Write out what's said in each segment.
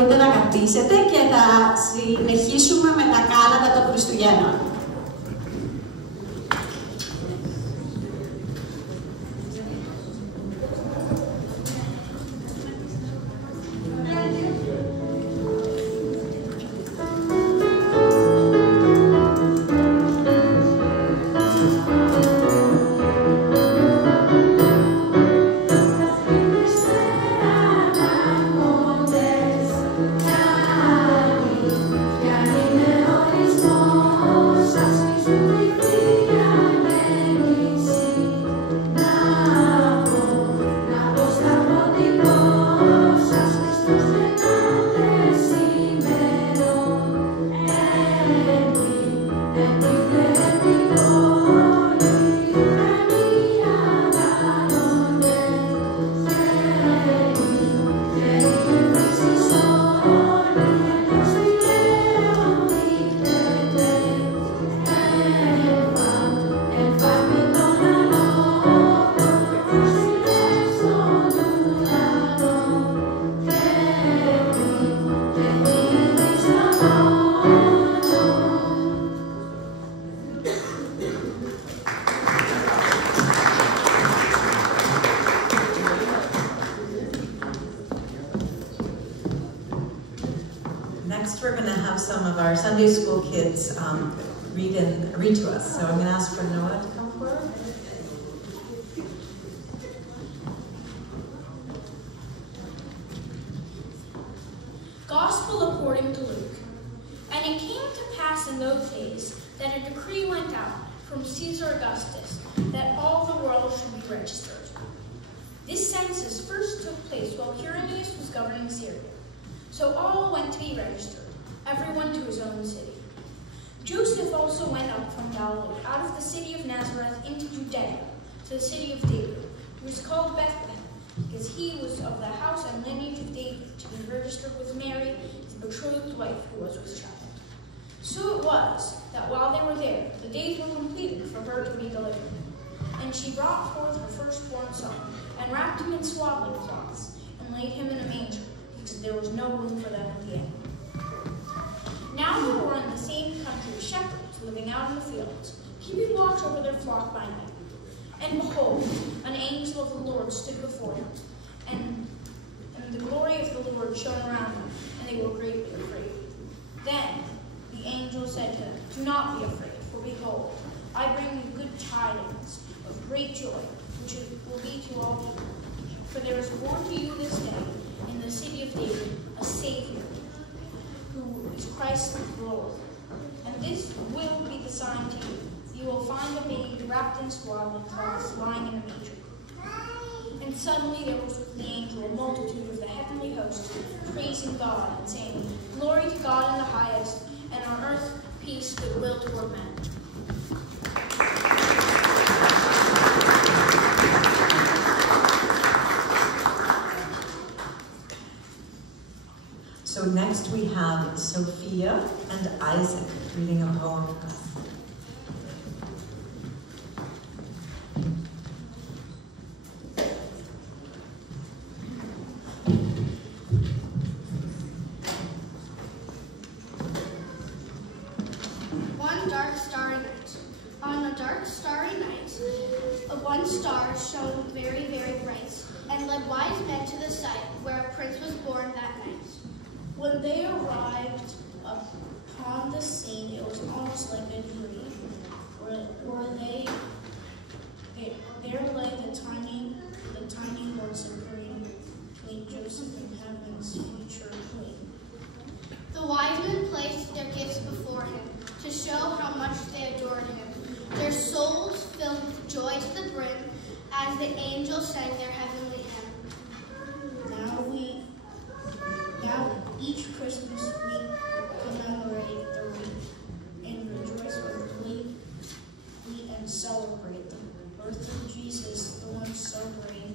μπορείτε να καθίσετε και θα συνεχίσουμε με τα κάλαντα των Χριστουγέννων. Next, we're going to have some of our Sunday school kids read to us. So I'm going to ask for Noah to come forward. Gospel according to Luke. And it came to pass in those days that a decree went out from Caesar Augustus that all the world should be registered. This census first took place while Quirinius was governing Syria. So all went to be registered, everyone to his own city. Joseph also went up from Galilee, out of the city of Nazareth into Judea, to the city of David, who was called Bethlehem, because he was of the house and lineage of David, to be registered with Mary, his betrothed wife, who was with child. So it was that while they were there, the days were completed for her to be delivered. And she brought forth her firstborn son, and wrapped him in swaddling cloths, and laid him in a manger, because there was no room for them at the inn. Now there were in the same country shepherds living out in the fields, keeping watch over their flock by night. And behold, an angel of the Lord stood before them, and the glory of the Lord shone around them, and they were greatly afraid. Then the angel said to them, "Do not be afraid, for behold, I bring you good tidings of great joy, which will be to all people. For there is born to you this day in the city of David a Savior, who is Christ the Lord. And this will be the sign to you. You will find a baby wrapped in swaddling cloths, lying in a manger." And suddenly there was with the angel a multitude of the heavenly host, praising God and saying, "Glory to God in the highest, and on earth peace, goodwill toward men." So next we have Sophia and Isaac reading a poem for us. One dark starry night. On a dark starry night, one star shone very, very bright, and led wise men to the site where a prince was born that night. When they arrived upon the scene, it was almost like a dream, where there lay the tiny Lord supreme, between Joseph and heaven's future queen. The wise men placed their gifts before him to show how much they adored him. Their souls filled with joy to the brim as the angels sang their heavenly hymn. Now each Christmas we commemorate the wreath and rejoice with glee and celebrate the birth of Jesus, the one so great,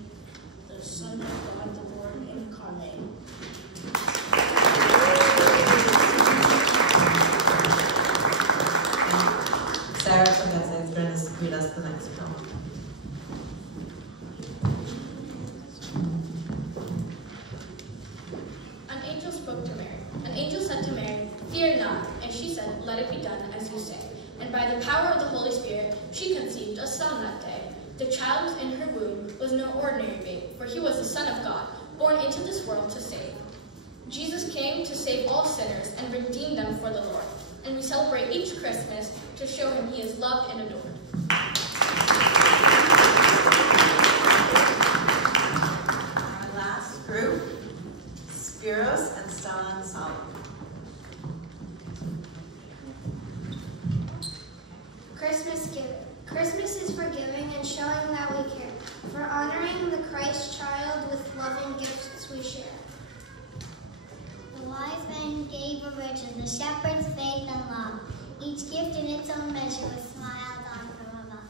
the Son of God, the Lord incarnate. Sarah from Gaza is going to read us the next poem. An angel spoke to me. she conceived a son that day. The child in her womb was no ordinary babe, for he was the Son of God, born into this world to save. Jesus came to save all sinners and redeem them for the Lord. And we celebrate each Christmas to show him he is loved and adored. Our last group, Spiros and Stella and Solomon. Christmas giving. Christmas is for giving and showing that we care, for honoring the Christ child with loving gifts we share. The wise men gave of riches, the shepherds faith and love, each gift in its own measure was smiled on from above.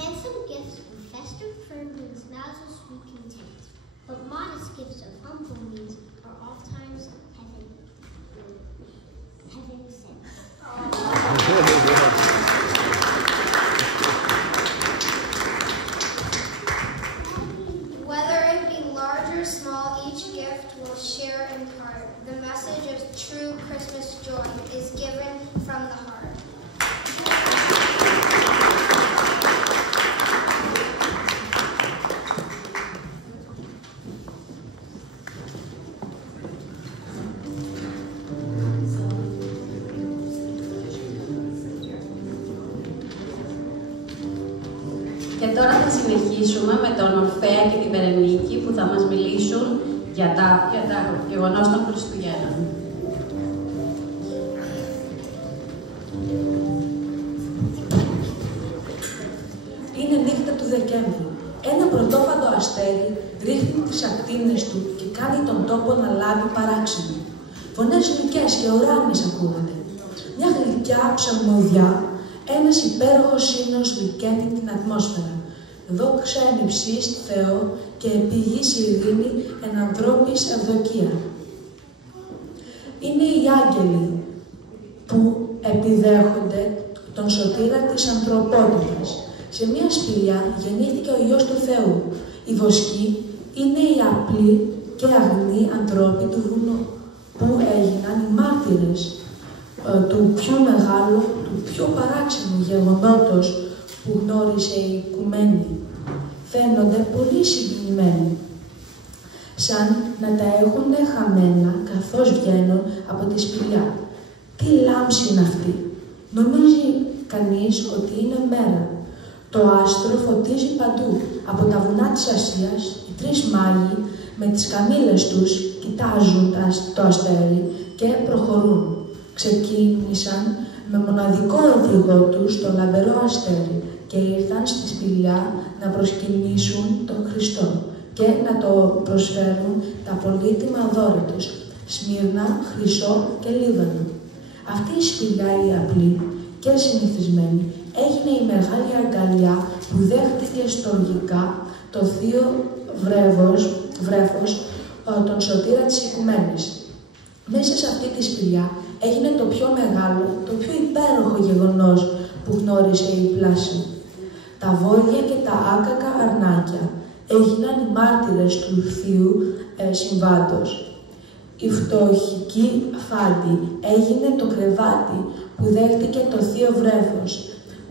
Handsome gifts from festive fervence, mouths of sweet content, but modest gifts of humble means are oftentimes heaven sent. Whether it be large or small, each gift will share in part. The message of true Christmas joy is given from the heart. Και τώρα θα συνεχίσουμε με τον Ορφέα και τη Βερενίκη που θα μας μιλήσουν για τα γεγονός των Χριστουγέννων. Είναι νύχτα του Δεκέμβρη. Ένα πρωτόφαντο αστέρι ρίχνει τις ακτίνες του και κάνει τον τόπο να λάβει παράξενο. Φωνές γλυκές και ουράνιες ακούγονται. Μια γλυκιά ψαλμοδιά, ένας υπέροχος ύμνος γλυκαίνει την ατμόσφαιρα. Δόξα εν υψής στη Θεό και επί γης ειρήνη εν ανθρώπης ευδοκία. Είναι οι άγγελοι που επιδέχονται τον σωτήρα της ανθρωπότητας. Σε μια σπηλιά γεννήθηκε ο Υιός του Θεού. Οι βοσκοί είναι οι απλοί και αγνοί ανθρώποι του βουνού, που έγιναν οι μάρτυρες του πιο μεγάλου, του πιο παράξενου γεγονότος που γνώρισε η οικουμένη. Φαίνονται πολύ συγκινημένοι, σαν να τα έχουν χαμένα καθώς βγαίνουν από τη σπηλιά. Τι λάμψη είναι αυτή! Νομίζει κανείς ότι είναι μέρα. Το άστρο φωτίζει παντού. Από τα βουνά της Ασίας, οι τρεις μάγοι με τις καμήλες τους κοιτάζουν το αστέρι και προχωρούν. Ξεκίνησαν με μοναδικό οδηγό τους το λαμπερό αστέρι και ήρθαν στη σπηλιά να προσκυνήσουν τον Χριστό και να το προσφέρουν τα πολύτιμα δώρα τους, Σμύρνα, χρυσό και λίβανο. Αυτή η σπηλιά η απλή και συνηθισμένη έγινε η μεγάλη αγκαλιά που δέχτηκε στοργικά το θείο βρέφος, τον σωτήρα της οικουμένης. Μέσα σε αυτή τη σπηλιά έγινε το πιο μεγάλο, το πιο υπέροχο γεγονός που γνώρισε η πλάση. Τα βόδια και τα άκακα αρνάκια έγιναν οι μάρτυρες του θείου συμβάντος. Η φτωχική φάντη έγινε το κρεβάτι που δέχτηκε το θείο βρέφος.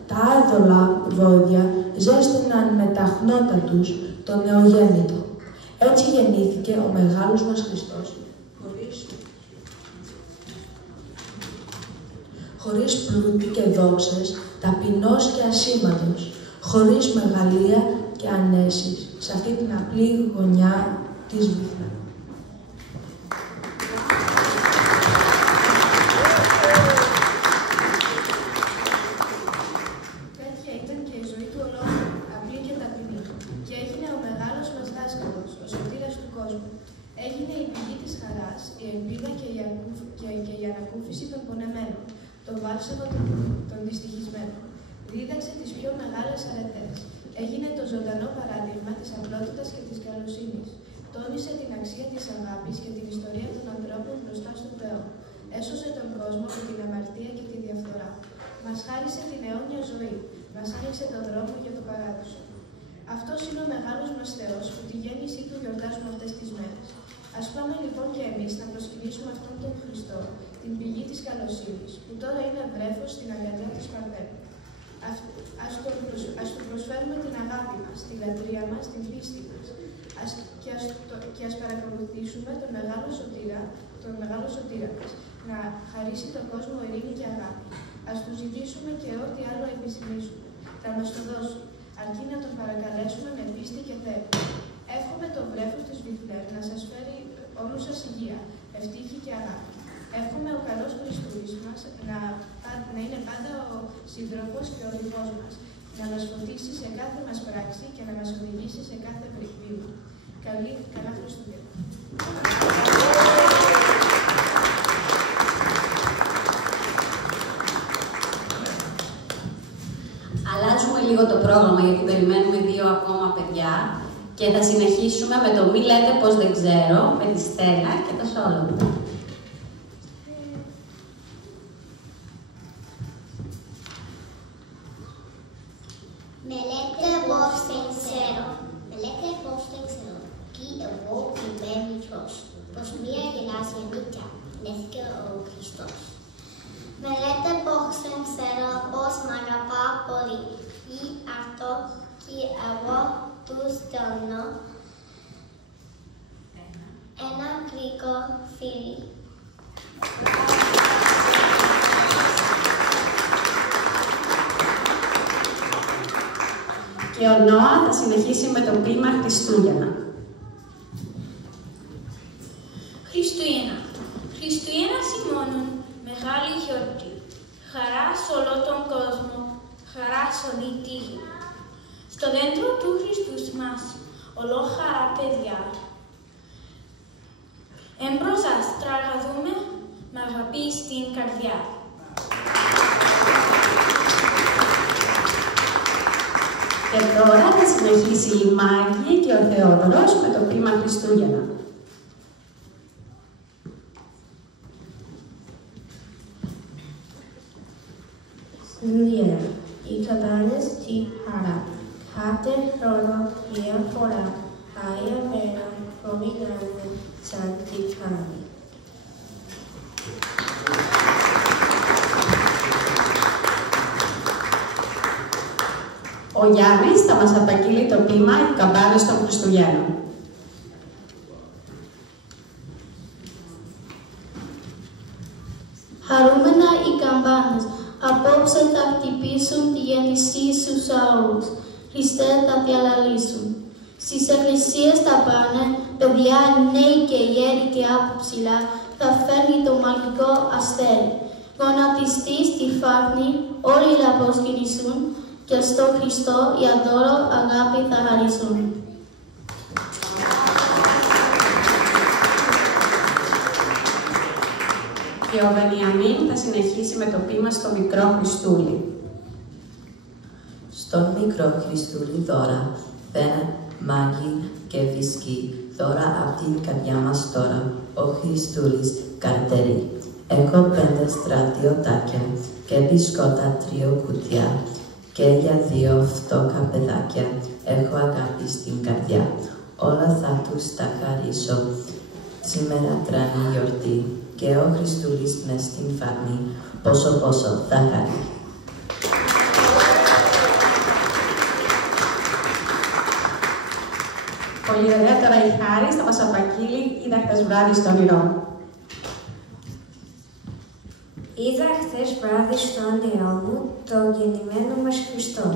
Τα άδολα βόδια ζέστηναν με τα χνότα τους το νεογέννητο. Έτσι γεννήθηκε ο μεγάλος μας Χριστός, χωρίς πλούτη και δόξες, ταπεινός και ασήμαντος, χωρίς μεγαλεία και ανέσεις, σε αυτή την απλή γωνιά της Βυθλεέμ. Τέτοια ήταν και η ζωή του ολόκληρου, απλή και ταπεινή. Και έγινε ο μεγάλος μας δάσκαλος, ο σωτήρας του κόσμου. Έγινε η πηγή της χαράς, η ελπίδα και η ανακούφιση των πονεμένων, το βάλσαμο των δυστυχισμένων. Δίδαξε τις πιο μεγάλες αρετές. Έγινε το ζωντανό παράδειγμα της απλότητας και της καλοσύνης. Τόνισε την αξία της αγάπης και την ιστορία των ανθρώπων μπροστά στον Θεό. Έσωσε τον κόσμο από την αμαρτία και τη διαφθορά. Μας χάρισε την αιώνια ζωή. Μας άνοιξε τον δρόμο για το παράδεισο. Αυτός είναι ο μεγάλος μας Θεός που τη γέννησή του γιορτάζουμε αυτές τις μέρες. Ας πάμε λοιπόν και εμείς να προσκυνήσουμε αυτόν τον Χριστό, την πηγή της καλοσύνης, που τώρα είναι βρέφος στην αγκαλιά της Παρθένου. Ας του προσφέρουμε την αγάπη μας, τη λατρεία μας, την πίστη μας. Και ας παρακολουθήσουμε τον μεγάλο σωτήρα μας, να χαρίσει τον κόσμο ειρήνη και αγάπη. Ας του ζητήσουμε και ό,τι άλλο επισημίσουμε. Θα μας το δώσει, αρκεί να τον παρακαλέσουμε με πίστη και θέλη. Εύχομαι το βρέφος της Βιθλεέμ να σας φέρει όλους σας υγεία, ευτύχη και αγάπη. Εύχομαι ο καλός Χριστούλης μας να είναι πάντα ο σύντροφος και ο οδηγός μας, να μας φωτίσει σε κάθε μας πράξη και να μας οδηγήσει σε κάθε βήμα. Καλά Χριστούγεννα. Αλλάζουμε λίγο το πρόγραμμα γιατί περιμένουμε 2 ακόμα παιδιά και θα συνεχίσουμε με το «Μη λέτε πως δεν ξέρω» με τη Στέλλα και το Σόλο. Με λέτε πως δεν ξέρω. Με λέτε πως δεν ξέρω. Κι εγώ είμαι μικρός. Πως μία γελάσια νύχτα νέθηκε ο Χριστός. Με λέτε πως δεν ξέρω πως μ' αγαπά πολύ. Ή αυτό κι εγώ του στέλνω ένα γλυκό φίλι. Και ο Νόα θα συνεχίσει με το ποίημα Χριστούγεννα. Χριστούγεννα. Χριστούγεννα σημαίνουν μεγάλη γιορτή. Χαρά σε όλο τον κόσμο. Χαρά σε όλη τη γη. Στο δέντρο του Χριστούς μας, όλο χαρά παιδιά. Έμπρος ας τραγουδούμε με αγάπη στην καρδιά. Και τώρα θα συνεχίσει η Μάγη και ο Θεόδωρος με το ποίημα Χριστούγεννα. Χριστούγεννα, οι καμπάνες τη χαρά. Κάθε χρόνο μία φορά, Άγια Μέρα προμηνάνε σαν τη χάρη. Ο Γιάννης θα μας απαγγείλει το ποίημα «Οι καμπάνες των Χριστουγέννων». Χαρούμενα οι καμπάνες, απόψε θα χτυπήσουν τη γέννησή στους αόρους. Χριστέ θα διαλαλήσουν. Στις εκκλησίες θα πάνε, παιδιά, νέοι και γέροι και από ψηλά, θα φέρνει το μαγικό αστέρι. Γονατιστή στη φάχνη, όλοι θα προσκυνήσουν, και στο Χριστό για δώρο αγάπη θα χαρίσουν. Και ο Βενιαμίν θα συνεχίσει με το ποίημα «Στο μικρό Χριστούλη». Στον μικρό Χριστούλη δώρα, φέρε μάγι και βυσκή, δώρα απ' την καρδιά μας τώρα, ο Χριστούλης καρτερεί. Έχω 5 στρατιωτάκια και μπισκότα 3 κουτιά και για 2 φτώχα παιδάκια έχω αγάπη στην καρδιά. Όλα θα τους τα χαρίσω. Σήμερα τρανή γιορτή και ο Χριστούλης μες στην φάρνη πόσο θα χαρεί. Πολύ ωραία, τώρα η Χάρης θα μας απαγγείλει «Είδα χτες βράδυ στο όνειρό». Είδα χθες βράδυ στο όνειρό μου το γεννημένο μας Χριστό.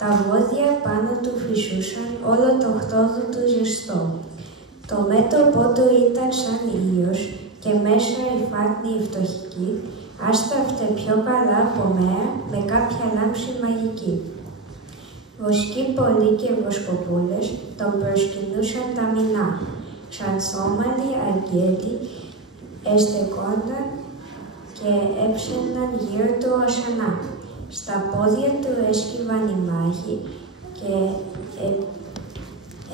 Τα βόδια πάνω του φυσούσαν όλο το χτόδο του ζεστό. Το μέτωπό του ήταν σαν ήλιος και μέσα η φάτνη η φτωχική άστραφτε πιο καλά από μέρα με κάποια λάμψη μαγική. Βοσκοί πολλοί και βοσκοπούλες τον προσκυνούσαν τα μηνά, σαν σώμαλοι αγγέλοι εστεκόνταν και έψαιναν γύρω του οσανά. Στα πόδια του έσκυβαν οι μάγοι και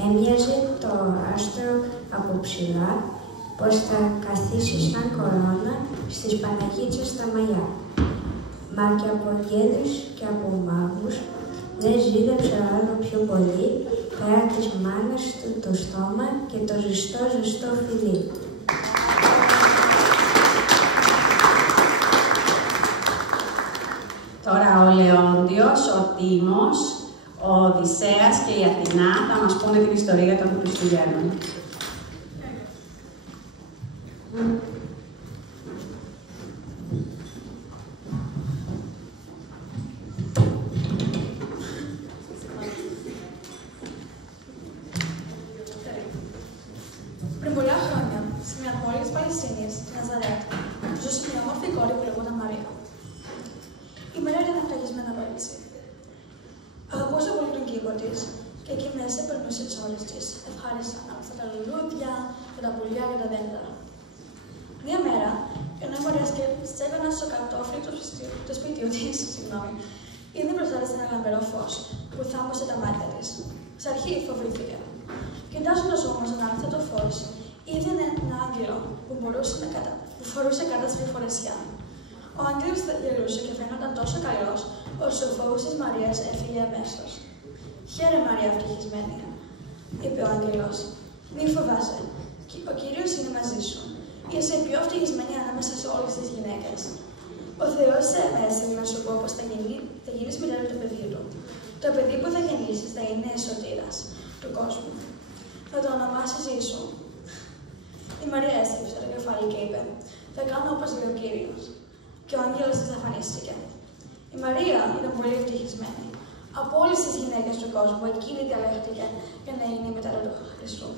έμοιαζε το άστρο από ψηλά πως θα καθίσει σαν κορώνα στις Παναγίτσες στα μαλλιά. Μα και από αγγέλους και από μάγους δεν ζήλεψε άλλο πιο πολύ πέρα της μάνας του το στόμα και το ζεστό φιλί. Τίμος, ο Οδυσσέας και η Αθηνά θα μας πούνε την ιστορία των Χριστουγέννων. Πριν πολλά χρόνια, σε μια πόλη της Παλαιστίνης, τη Ναζαρέτ, ζούσε μια όμορφη κόρη που λεγόταν Μαρία. Η Μαρία ήταν ένα φραγισμένα κορίτσι. Αγαπούσε πολύ τον κήπο της και εκεί μέσα περνούσε τις ώρες της. Ευχάριστα άκουσα τα λουλούδια και τα πουλιά και τα δέντρα. Μια μέρα, ενώ η Μαρία στέκονταν στο κατόφλι του σπιτιού της, είδε μπροστά της ένα λαμπερό φως που θάμπωσε τα μάτια της. Στην αρχή φοβήθηκε. Κοιτάζοντας όμως ανάμεσα το φως, είδε ένα άγγελο που φορούσε κάτασφρη φορεσιά. Ο άγγελος γελούσε και φαίνονταν τόσο καλός, ώστε ο φόβος της Μαρίας έφυγε αμέσως. «Χαίρε, Μαρία ευτυχισμένη», είπε ο άγγελος. «Μη φοβάσαι, ο Κύριος είναι μαζί σου. Είσαι η πιο ευτυχισμένη ανάμεσα σε όλες τις γυναίκες. Ο Θεός σε έστειλε να σου πω πως θα γίνεις μητέρα του παιδιού του. Το παιδί που θα γεννήσεις θα είναι σωτήρας του κόσμου. Θα το ονομάσεις Ιησού». Η Μαρία έστριψε το κεφάλι και είπε: «Θα κάνω όπως λέει ο Κύριος». Και ο άγγελος της εμφανίστηκε. Η Μαρία ήταν πολύ ευτυχισμένη. Από όλες τις γυναίκες του κόσμου, εκείνη διαλέχτηκε για να είναι η μητέρα του Χριστού.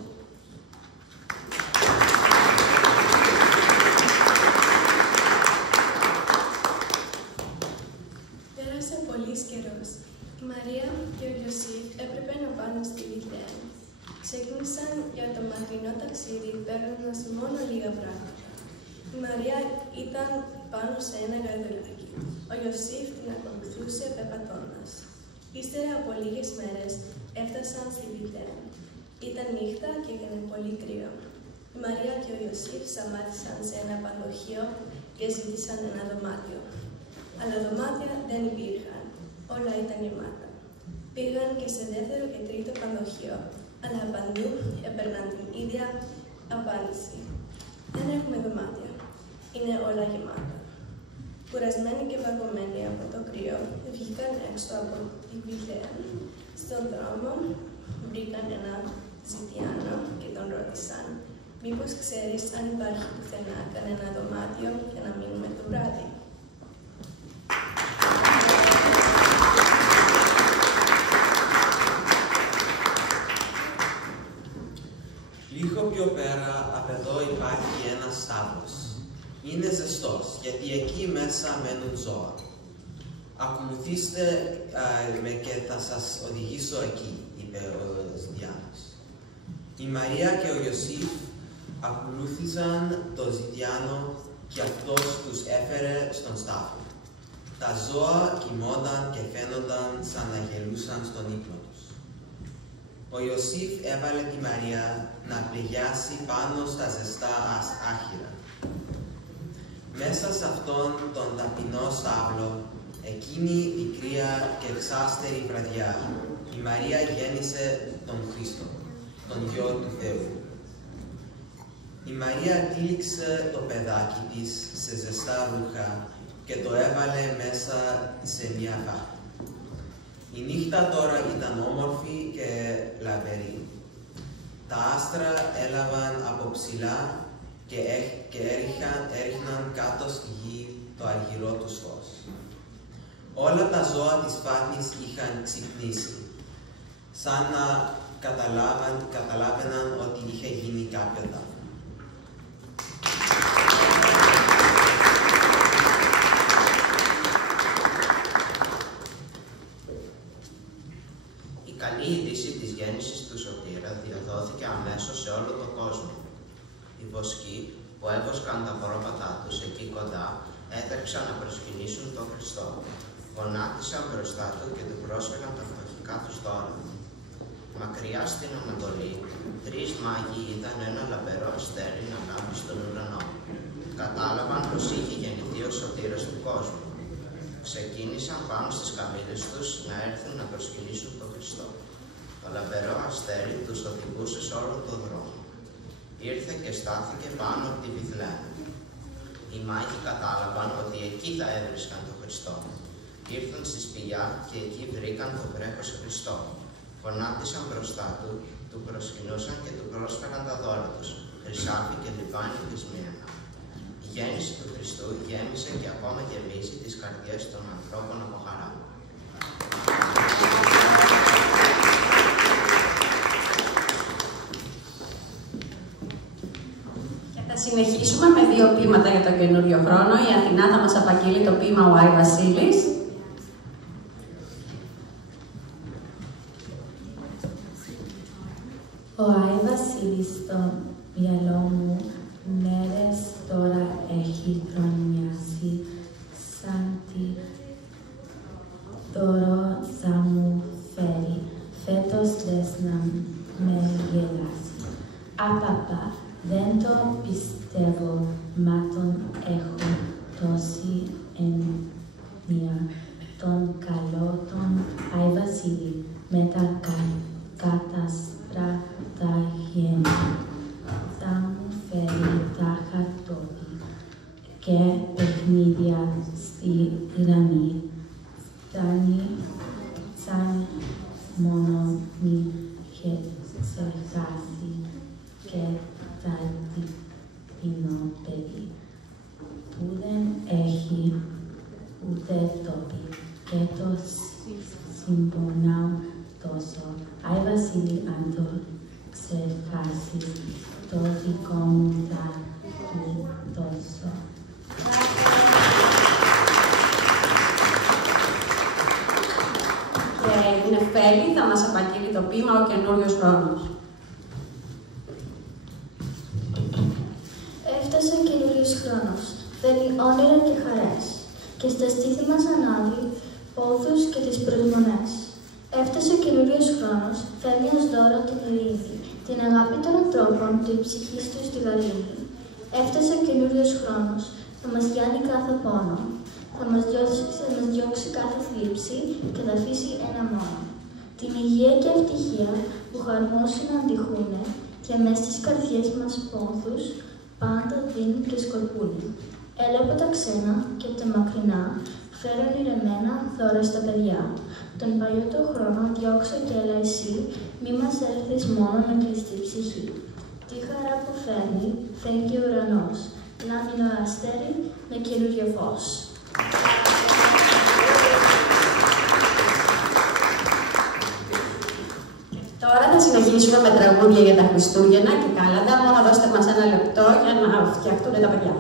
Πέρασε πολύς καιρός. Η Μαρία και ο Ιωσήφ έπρεπε να πάνε στη Βιθλεέμ. Ξεκίνησαν για το μακρινό ταξίδι παίρνοντας μόνο λίγα πράγματα. Η Μαρία ήταν πάνω σε ένα γαϊδουράκι. Ο Ιωσήφ την ακολουθούσε περπατώντας. Ύστερα από λίγες μέρες έφτασαν στη Βιθλεέμ. Ήταν νύχτα και έκανε πολύ κρύο. Η Μαρία και ο Ιωσήφ σταμάτησαν σε ένα πανδοχείο και ζήτησαν ένα δωμάτιο. Αλλά δωμάτια δεν υπήρχαν. Όλα ήταν γεμάτα. Πήγαν και σε δεύτερο και τρίτο πανδοχείο, αλλά παντού έπαιρναν την ίδια απάντηση. Δεν έχουμε δωμάτια. Είναι όλα γεμάτα. Κουρασμένοι και παγωμένοι από το κρύο, βγήκαν έξω από τη Βιθλεέμ. Στον δρόμο βρήκαν ένα ζητιάνο και τον ρώτησαν: «Μήπως ξέρεις αν υπάρχει πουθενά κανένα δωμάτιο για να μείνουμε το βράδυ?» Λίγο πιο πέρα απ' εδώ υπάρχει ένας στάβλος. Είναι ζεστός, γιατί εκεί μέσα μένουν ζώα. Ακολουθήστε με και θα σας οδηγήσω εκεί, είπε ο ζητιάνος. Η Μαρία και ο Ιωσήφ ακολούθησαν το ζητιάνο και αυτός τους έφερε στον στάβλο. Τα ζώα κοιμόνταν και φαίνονταν σαν να γελούσαν στον ύπνο τους. Ο Ιωσήφ έβαλε τη Μαρία να πληγιάσει πάνω στα ζεστά άχυρα. Μέσα σε αυτόν τον ταπεινό στάβλο, εκείνη η κρύα και εξάστερη βραδιά, η Μαρία γέννησε τον Χριστό, τον Γιο του Θεού. Η Μαρία τύλιξε το παιδάκι της σε ζεστά ρούχα και το έβαλε μέσα σε μια βάρκα. Η νύχτα τώρα ήταν όμορφη και λαμπερή. Τα άστρα έλαβαν από ψηλά και έριχναν κάτω στη γη το αργυρό τους φως. Όλα τα ζώα της φάτνης είχαν ξυπνήσει, σαν να καταλάβαιναν ότι είχε γίνει κάποιο τάφο. Η καλή είδηση της γέννησης του Σωτήρα διαδόθηκε αμέσως σε όλο τον κόσμο. Οι βοσκοί που έβοσκαν τα πρόβατά τους εκεί κοντά έτρεξαν να προσκυνήσουν τον Χριστό. Γονάτισαν μπροστά του και του πρόσφεραν τα φτωχικά τους δώρα. Μακριά στην Ανατολή, 3 μάγοι είδαν ένα λαμπερό αστέρι να λάμπει στον ουρανό. Κατάλαβαν πως είχε γεννηθεί ο σωτήρας του κόσμου. Ξεκίνησαν πάνω στις καμήλες τους να έρθουν να προσκυνήσουν τον Χριστό. Το λαμπερό αστέρι τους οδηγούσε σε όλο τον δρόμο. Ήρθε και στάθηκε πάνω από τη Βιθλεέμ. Οι μάγοι κατάλαβαν ότι εκεί θα έβρισκαν τον Χριστό. Ήρθαν στη σπηλιά και εκεί βρήκαν το βρέφος Χριστό. Φωνάτισαν μπροστά του, του προσκυνούσαν και του πρόσφεραν τα δώρα τους, χρυσάφι και λιβάνι πυσμένα. Η γέννηση του Χριστού γέμισε και ακόμα γεμίζει τις καρδιές των ανθρώπων από χαρά. Και θα συνεχίσουμε με 2 ποίηματα για τον καινούριο χρόνο. Η Αθηνά θα μας απαγγείλει το ποίημα «Ο Άι Βασίλης». Ο Άι Βασίλης στο μυαλό μου μέρες τώρα έχει χρονιάσει, σαν τι δώρο θα μου φέρει, φέτος λες να με γελάσει. Απαπα, δεν το πιστεύω, μα τον έχω τόση έννοια, τον καλό τον Άι Βασίλη, με τα κατάσπρα τα γέννη. Θα μου φέρει τα χαρτόπι και παιχνίδια στη γραμμή. Φτάνει σαν μόνο μη ξεχάσει και θα τυπινό παιδί που δεν έχει ούτε τόπι και το συμπονάω τόσο. Άι Βασίλη, αν το ξεχάσεις, το δικό μου θα του δώσω. Και η Νεφέλη θα μας απαγγείλει το ποίημα «Ο καινούριος χρόνος». Έφτασε ο καινούριος χρόνος, φέρνει όνειρα και χαρές και στα στήθη μας ανάβει πόθους και τις προσμονές. Έφτασε ο καινούριος χρόνος, φέρνει ως δώρο την ειρήνη, την αγάπη των ανθρώπων, την ψυχή του στη γαλήνη. Έφτασε ο καινούριος χρόνος, θα μας γιάνει κάθε πόνο, θα μας διώξει κάθε θλίψη και θα αφήσει ένα μόνο. Την υγεία και ευτυχία που χαρμόσυνα αντιχούνε και μες στις καρδιές μας πόθους πάντα δίνουν και σκορπούνε. Έλα από τα ξένα και από τα μακρινά, φέρουν ηρεμένα δώρα στα παιδιά. Τον παλιό το χρόνο διώξε και έλα εσύ, μη μας έρθεις μόνο με κλειστή ψυχή. Τι χαρά που φέρνει, φέρνει και ουρανός, λάμινο αστέρι με καινούριο φως. Τώρα θα συνεχίσουμε με τραγούδια για τα Χριστούγεννα και κάλαντα. Μόνο δώστε μας 1 λεπτό για να φτιαχτούν τα παιδιά.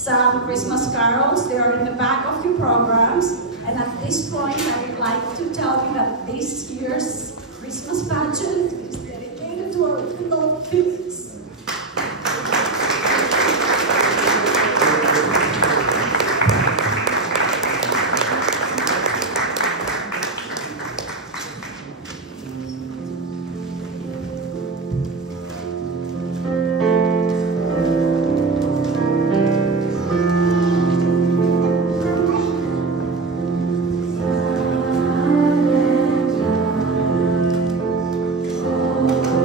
some Christmas carols. They are in the back of your programs. And at this point, I would like to tell you that this year's Christmas pageant is dedicated to our beloved Philippines. Oh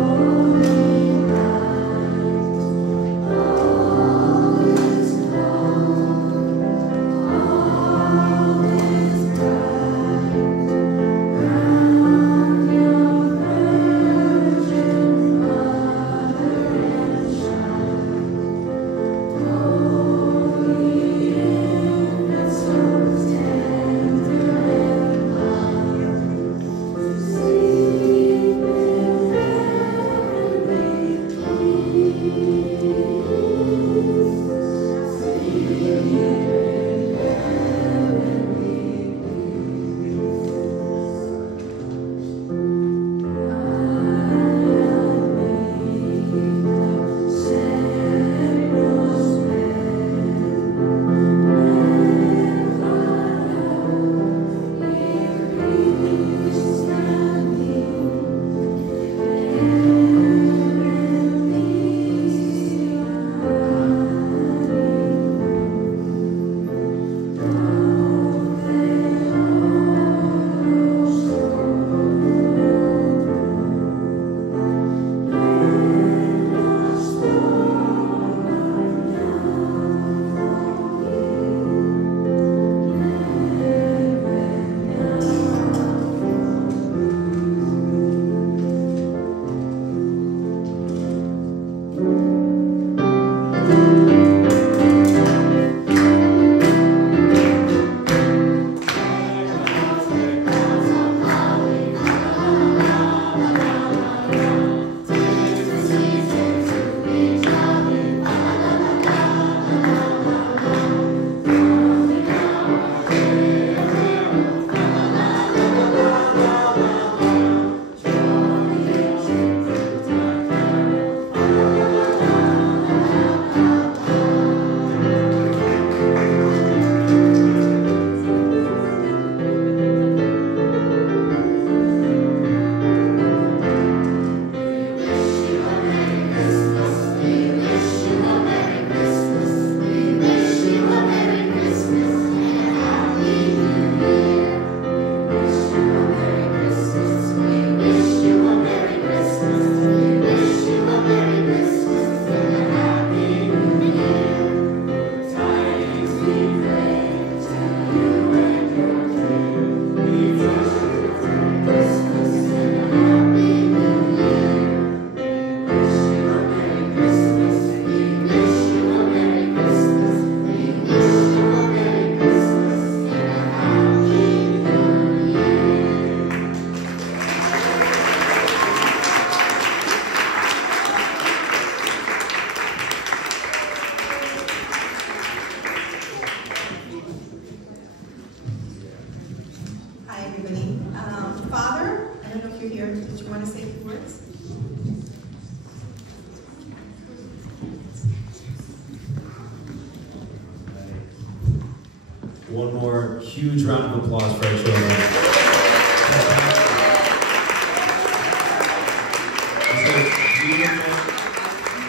one more huge round of applause for our children.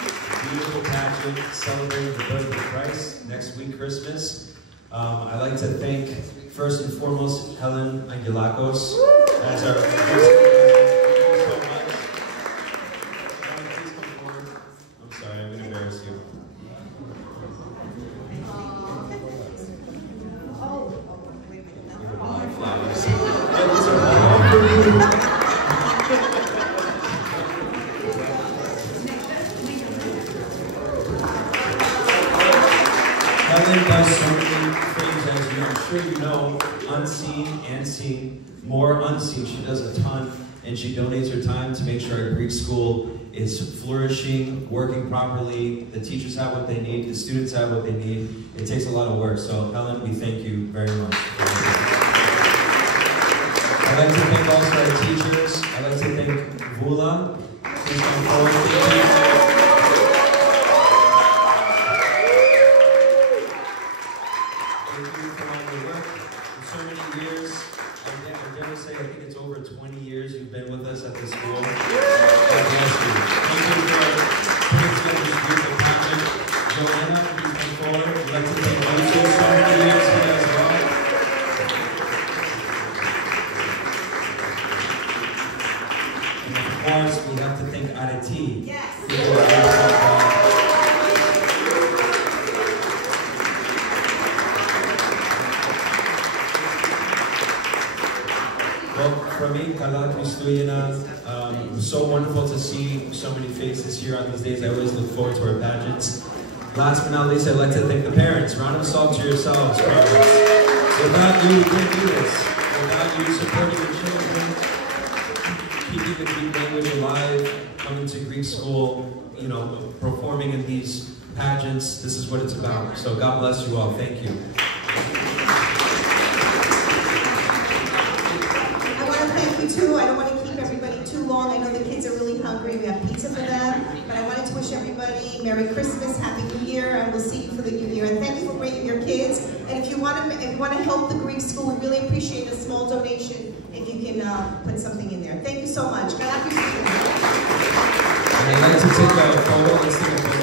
It's a beautiful pageant celebrating the birth of Christ next week, Christmas. I'd like to thank, first and foremost, Helen Aguilacos as our Sorry, I'm going to embarrass you. Helen does so many things, as I'm sure you know, unseen and seen. More unseen, she does a ton, and she donates her time to make sure our Greek school is flourishing, working properly, the teachers have what they need, the students have what they need. It takes a lot of work, so Helen, we thank you very much. I'd like to thank also our teachers. I'd like to thank Vula. Please come forward. Thank you for all your work. For so many years, I dare say, I think it's over 20 years you've been with us at the school. God bless you. Thank you for putting together this beautiful pageant. Joanna, please come forward. We'd like to thank you for so many years here as well. And of course, we have to thank Areti. Yes. Well, for me, Kala Christoyena, so wonderful to see so many faces here on these days. I always look forward to our pageants. Last but not least, I'd like to thank the parents. Round of applause to yourselves, parents. Without you, we couldn't do this. Without you supporting your children, keeping the Greek language alive, coming to Greek school, you know, performing in these pageants, this is what it's about. So God bless you all. Thank you. Too. I don't want to keep everybody too long. I know the kids are really hungry. We have pizza for them. But I wanted to wish everybody Merry Christmas, Happy New Year, and we'll see you for the New Year. And thank you for bringing your kids. And if you want to help the Greek school, we really appreciate a small donation if you can put something in there. Thank you so much. And I'd like to take a photo. Let's take a photo.